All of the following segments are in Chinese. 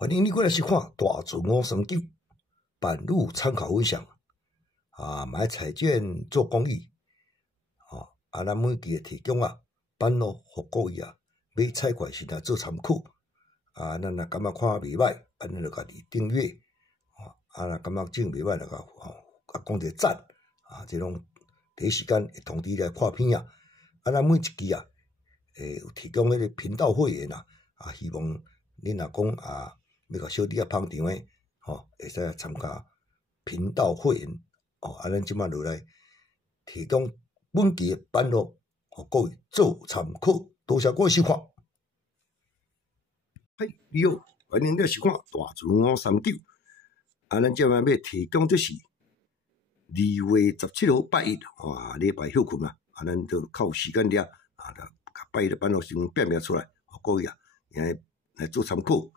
欢迎你过来收看大自我双九伴侣参考分享买彩券做公益咱每期的提供版路互各位买彩券时做参考咱若感觉看袂歹，咱就家己订阅若感觉真袂歹就讲一个赞这种第一时间会通知你来看片咱每一期有提供迄个频道会员希望恁若讲要甲小弟捧场的会使来参加频道会员咱即摆落来提供本期的版路互各位做参考，多谢各位收看。嘿，你好，欢迎你收看大自我39咱即摆要提供这是2月17号拜一礼拜休困咱就靠时间抓就拜一的版路先变出来，互各位来做参考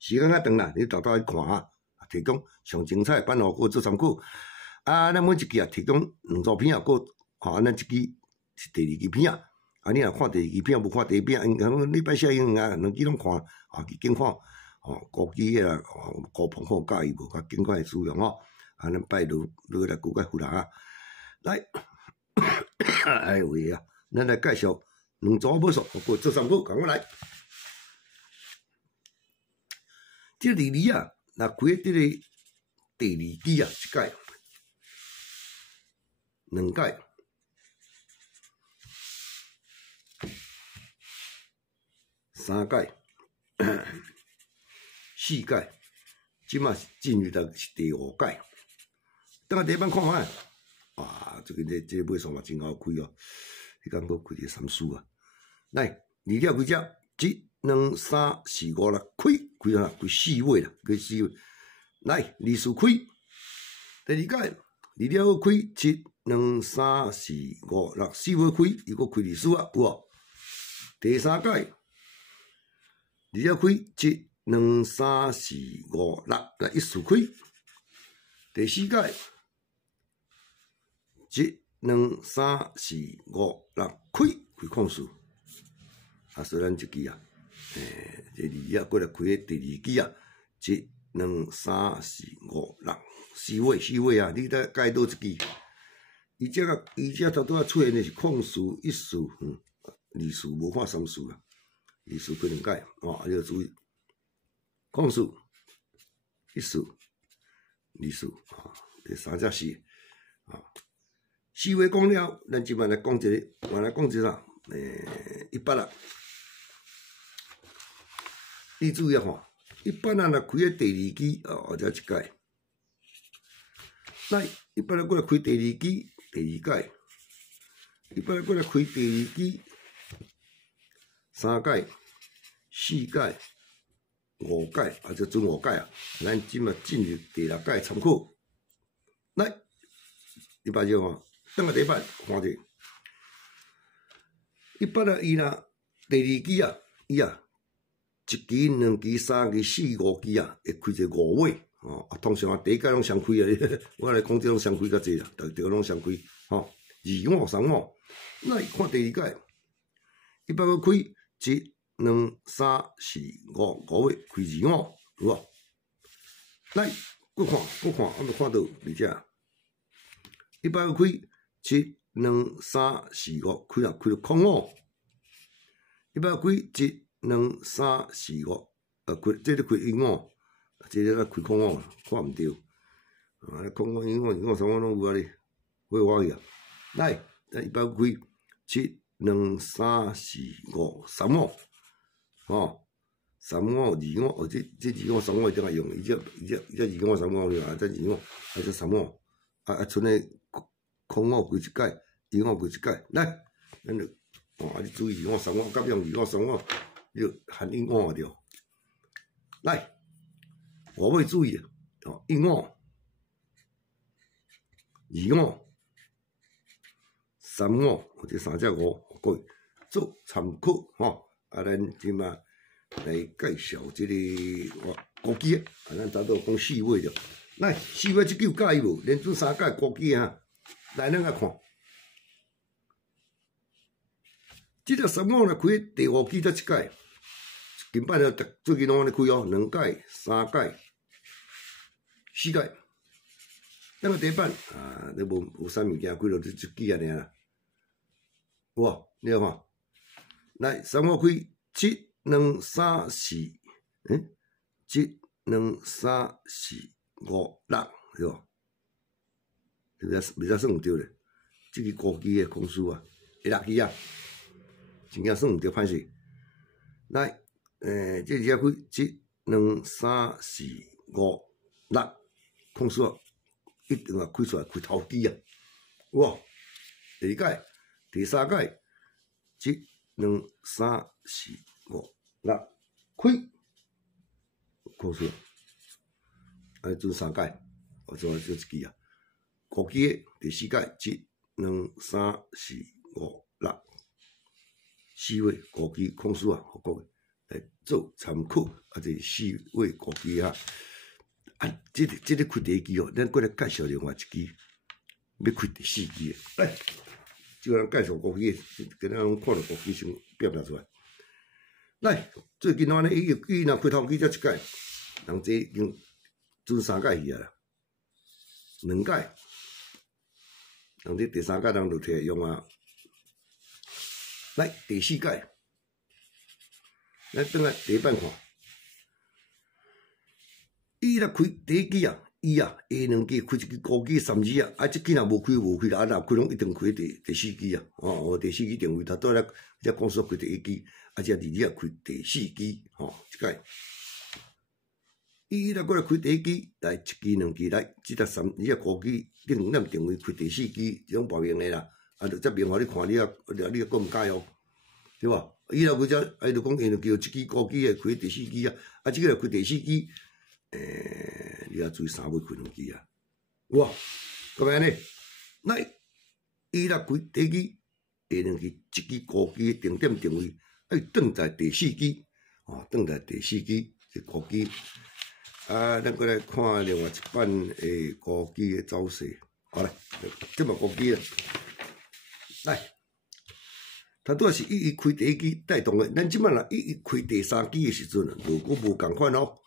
时间较长啦，你豆豆去看提供上精彩的版路互做参考咱每一期提供2组片咱一期是第2期片你若看第2期片无看第1片，礼拜四2期拢看去警看高机高鹏好介意无甲警看的使用咱拜六来顾个负责来哎喂咱来介绍2组武术互做参考，赶快来。这22若开这个第2期一届、2届、3届、4届，即马是进入到是第5届。等下第一版看卖这个尾数嘛真好开迄工佫开个3输来2条几只1、2、3、4、5、6开4位啦，开4位。来2输开，第2届2条开7、2、3、4、5、6 4位开，伊佫开2输有无？第3届2条开7、2、3、4、5、6来1输开。第4届1、2、3、4、5、6开空数所以咱这期这2过来开第2期1、2、3、4、5、6 4位你再解倒一支伊这头拄出现的是空数1数2数无看3数2数开2届你要注意空数1数2数第3只是4位讲了，咱即摆来讲一个，我来讲一个100你注意100若开第2期这1届，来100过来开第2期第2届，100过来开第2期3届、4届、5届这准5届咱即摆进入第6届参考。来100种等下第1版看者100伊若第2期伊1期、2期、3期、4、5期会开一个5位通常第1届拢双开我来讲这种双开较济啦，逐个拢双开2、5、3、5。来看第2届100个开1、2、3、4、5位开2、5有无？来搁看我看到2只100个开1、2、3、4、5开了空100个开1、2、3、4、5开这开1、5这咧开空5看毋对空5、1、5、3、5拢有咧会我去来100个开1、2、3、4、5、3、53、5、2、5这2、5、3、5一定要用伊这2、5、3、5这2、5这3、5剩诶空5开1届2、5开1届来咱就你注意2、5、3、5甲用2、5、3、5你就含1、5着来5位注意1、5、2、5、3、5这3只5各位做参考咱即马来介绍这个高机咱差不多讲4位着来4位这句有介意无？连准3届高机来咱来看这条3号若开第5期才1届近摆最近拢安尼开哦，2届、3届、4届。咱个第一版啊，你无啥物件，几落就几啊尔啦。哇，你看看，来三我开7、2、3、4，7、2、3、4、5、6，对无？袂使算唔对咧，这个高机的公司啊，会落去啊，真正算唔对，歹势。来，这只开7、2、3、4、5、6，公司啊，一定啊开出来开头机啊，哇！第二届、第三届，7、2、3、4、5、6，开公司，啊，做3届，我做一支啊。高机的第4届7、2、3、4、5、6， 4位高机公司啊，互各位来做参考。啊，这4位高机啊，啊，这个开第一支哦，咱过来介绍另外一支，要开第4支的。来，这个人介绍高机的，今仔拢看到高机先表出来。来，最近安尼伊若开头机才1届，人这已经准3届去啊，2届。人这第3届人就摕来用啊，来第4届，来等下第一版看，伊若开第一支啊，伊啊下2支开一支高机3支啊，啊这支若无开啊，若开拢一定开第4支啊，哦，第4支定位，头倒来这公司开第1支，啊这第2啊开第4支，吼，即届。伊若过来开第1支，来1支、2支来，即只3，你只高机定咱定位开第4支，这种报名的啦，啊，就则明互你看，你啊搁毋介哦，对吧？伊若佢只，就讲因就叫1支高机的开第4支啊，啊，即个来开第4支，你啊注意3尾开2支啊，哇，咁样呢？来，伊若开第1支，下2支1支高机的定点定位，啊，转在第4支，哦，转在第4支这高机。啊，咱过来看另外一版诶高机诶走势。好来，这嘛高机啊，来，他拄是伊开第1支带动诶，咱即摆啦，伊开第3支诶时阵啊，如果无共款哦。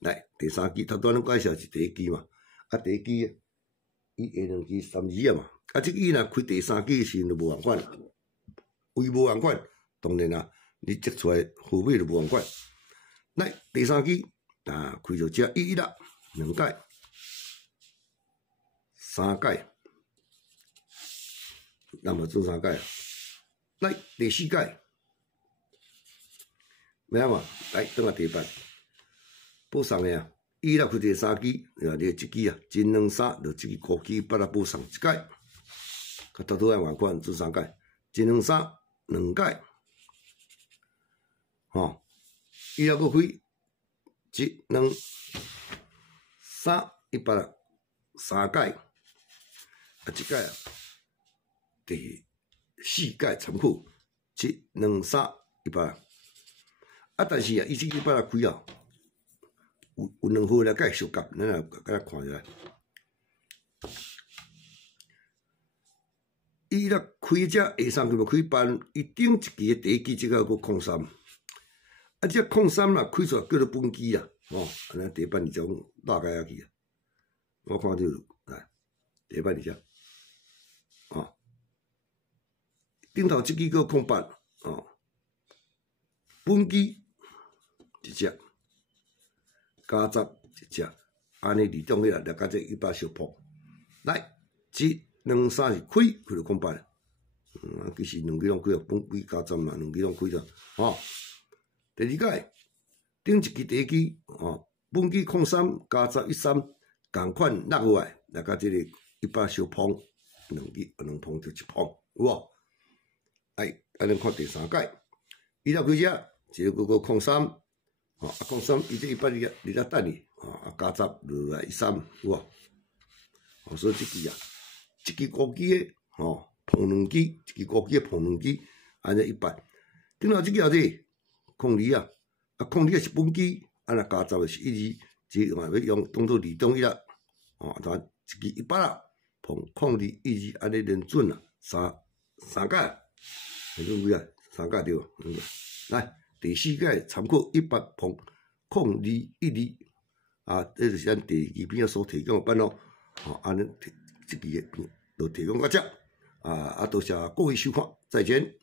来，第3支，头拄咱介绍是第1支嘛，啊第1支伊下2支3支啊嘛，啊即伊若开第3支诶时阵就无共款啦，为无共款，当然啦，你接出来付费就无共款。来，第3支。啊，开着这伊啦，2届、3届，那么做3届啊。来第4届，咩嘛？来等下第一版补上的啊。伊若开第3支，啊，你1支啊，1、2、3，就这个高机把它补上1届，甲头拄仔原款做3届，1、2、3、2届，吼，伊若搁开。1、2、3，伊把3届，啊，即届啊，第4届参考，1、2、3，伊把，啊，但是啊，伊即个把它开啊，有2号来甲伊相夹，咱来甲咱看下来。伊若开只下3期无开班，伊顶一期的第1期即个个空3。啊，这空3啦，开出来叫做本机啦，哦，安尼第一版2种大概下去啊。我看到来第一版2只，哦，顶头这支个空8，哦，本机1只，加杂1只，安尼2种起来，甲这100小破。来，1、2、3是开就空8，其实2支拢开了，本机加杂嘛，2支拢开了，哦。第2届顶1期第1期，哦，本期03加杂13，共款落下来甲这个100小碰，2碰就1碰，有无？哎，咱看第3届，伊若开只，一个03，哦，03伊这100你来等你，哦，加杂落来13，有无？哦，所以这支啊，一支高机的，哦，碰2支，一支高机的碰2支，安尼100，顶头这支也是。02啊，啊02啊是本机，啊若加杂的是1支，即话要用当做2种伊啦，哦，当1支100啦，碰02、1支安尼连准啦，三届，连准几啊？3届对，来第四届参考100.0212啊，这就是咱第2篇所提供的版咯。安尼即期就提供到这啊，多谢各位收看，再见。